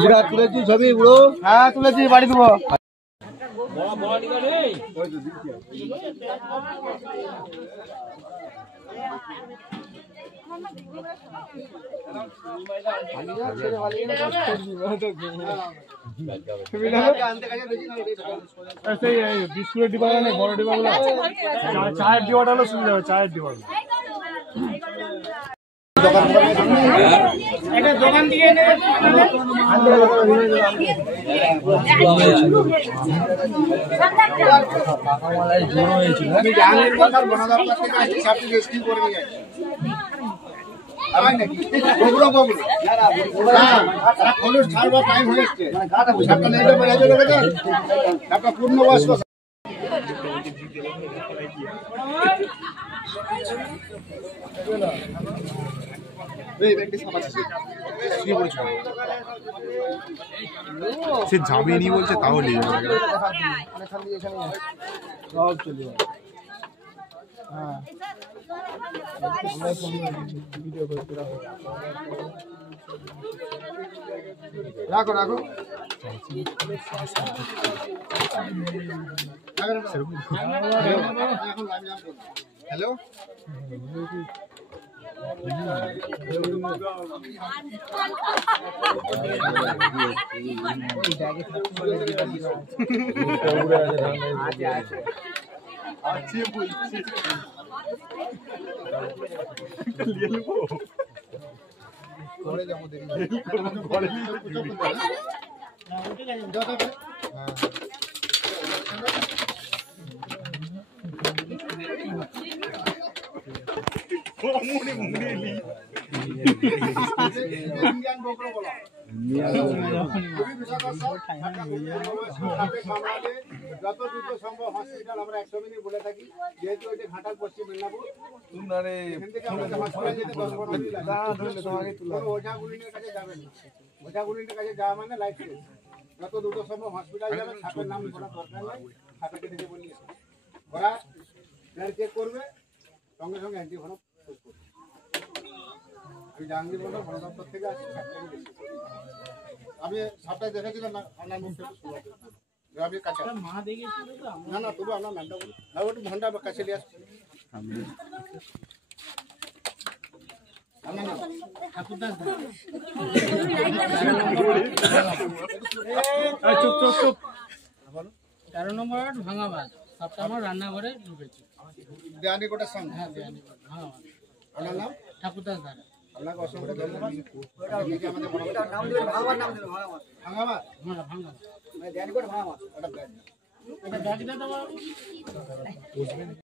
বুড়া তুলেছি ছবি বুড়ো। হ্যাঁ তুলেছি, বাড়ি দেবো। বিস্কুটের ডিব্বা নেই, বড় ডিব্বা গুলো। চায়ের ডিব্বাটা হলো সুবিধা হবে, চায়ের ডিব্বা। দোকান দিয়ে পূর্ণবয়স্ক সে যাবেনি বলছে, তাহলে রাখো রাখো। হ্যালো, যত দ্রুত সম্ভব হসপিটাল আমরা 100 মিনিট বলে থাকি, যেহেতু এটা ঘাটাল পশ্চিম মেদিনীপুর। ওঝাগুলিনের কাছে যাবেন না, ওঝাগুলিনের কাছে যাওয়া মানে লাইফ শেষ। যত দ্রুত সম্ভব হসপিটাল যাবেন, সাপের নাম করার দরকার নাই, সাপে কেটেছে বলি ওরা চেক করবে, সঙ্গে সঙ্গে অ্যান্টিভেনম শেষ করবে। আমি জাহাঙ্গীর বন্ধ বন দপ্তর থেকে আসছি। আমি সাপটা দেখেছিলাম না, আপনার মুখ থেকে শুরু গ্রামের কাছে না না, তবু আপনার নামটা বলুন না, একটু ঘন্টা কাছে নিয়ে আসছি। চুপ চুপ চুপ। 13 নম্বর ভাঙাবাদ সাপটা আমার রান্নাঘরে ঢুকেছে। দেয়ানি কোটার সঙ্গে। হ্যাঁ দেয়ানি ভাঙাবাদ। আপনার নাম? ঠাকুরদাস ধারা। আপনাকে অসংখ্য ধন্যবাদ। ভাঙাবাদ নাম দিল, ভাঙাবাদ ভাঙাবাদ ভাঙাবাদ দেয়ানি কোটা ভাঙাবাদ। ওটা ব্যাগ দাও।